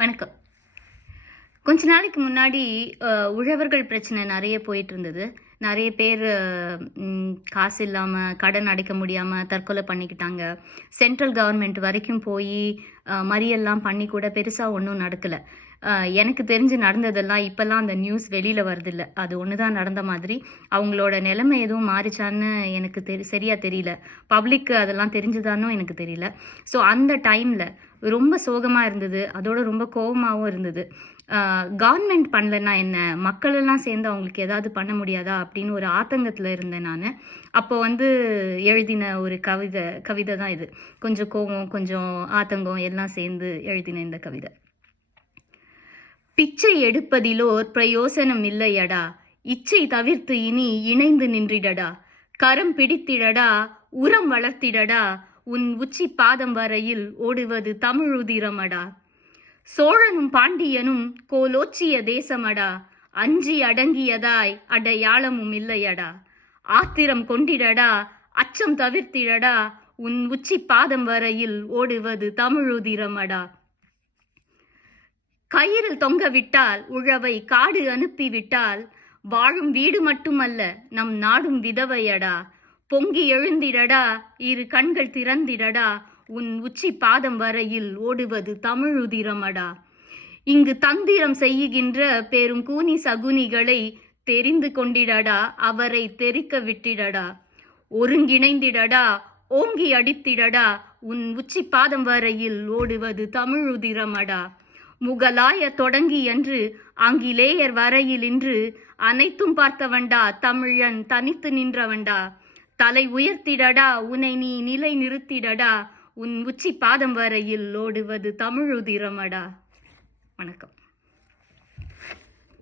வணக்கம். கொஞ்ச நாளைக்கு முன்னாடி உழவர்கள் பிரச்சனை நெறைய போயிட்டு இருந்தது. நெறைய பேர் காசு இல்லாம, கடன் அடைக்க முடியாம தற்கொலை பண்ணிக்கிட்டாங்க. சென்ட்ரல் கவர்மெண்ட் வரைக்கும் போயி மறியல்லாம் பண்ணி கூட பெருசா ஒண்ணும் நடக்கல. எனக்கு தெரிஞ்சு நடந்ததெல்லாம் இப்பல்லாம் அந்த நியூஸ் வெளியில வருதில்ல. அது ஒண்ணு தான் நடந்த மாதிரி. அவங்களோட நிலைமை எதுவும் மாறிச்சான்னு எனக்கு சரியா தெரியல. பப்ளிக்கு அதெல்லாம் தெரிஞ்சுதான்னும் எனக்கு தெரியல. ஸோ அந்த டைம்ல ரொம்ப சோகமா இருந்தது. அதோட ரொம்ப கோவமாவும் இருந்தது. கவர்மெண்ட் பண்ணலன்னா என்ன? மக்கள் எல்லாம் சேர்ந்து அவங்களுக்கு ஏதாவது பண்ண முடியாதா? அப்படின்னு ஒரு ஆதங்கத்துல இருந்தேன் நானு. அப்போ எழுதின ஒரு கவிதை தான் இது. கொஞ்சம் கோவம், கொஞ்சம் ஆதங்கம் எல்லாம் சேர்ந்து எழுதின இந்த கவிதை. பிச்சை எடுப்பதிலோர் பிரயோசனம் இல்லையடா, இச்சை தவிர்த்து இனி இணைந்து நின்றிடடா, கரம் பிடித்திடடா, உரம் வளர்த்திடடா, உன் உச்சி பாதம் வரையில் ஓடுவது தமிழுதிரமடா. சோழனும் பாண்டியனும் கோலோச்சிய தேசமடா, அஞ்சி அடங்கியதாய் அடையாளமும் இல்லையடா. ஆத்திரம் கொண்டிடடா, அச்சம் தவிர்த்திடடா, உன் உச்சி பாதம் வரையில் ஓடுவது தமிழுதிரமடா. கயிறில் தொங்கவிட்டால் உழவை காடு அனுப்பிவிட்டால் வாழும் வீடு மட்டுமல்ல நம் நாடும் விதவையடா. பொங்கி எழுந்திடடா, இரு கண்கள் திறந்திடடா, உன் உச்சி பாதம் வரையில் ஓடுவது தமிழுதிரமடா. இங்கு தந்திரம் செய்யுகின்ற பெரும் கூனி சகுனிகளை தெரிந்து கொண்டிடடா, அவரை தெரிக்க விட்டிடடா. ஒருங்கிணைந்திடடா, ஓங்கி அடித்திடடா, உன் உச்சி பாதம் வரையில் ஓடுவது தமிழுதிரமடா. முகலாய தொடங்கி என்று ஆங்கிலேயர் வரையில் இன்று அனைத்தும் பார்த்தவண்டா, தமிழன் தனித்து நின்றவண்டா. தலை உயர்த்திடடா, உன்னை நீ நிலை நிறுத்திடடா, உன் உச்சி பாதம் வரையில் ஓடுவது தமிழுதிரமடா. வணக்கம்.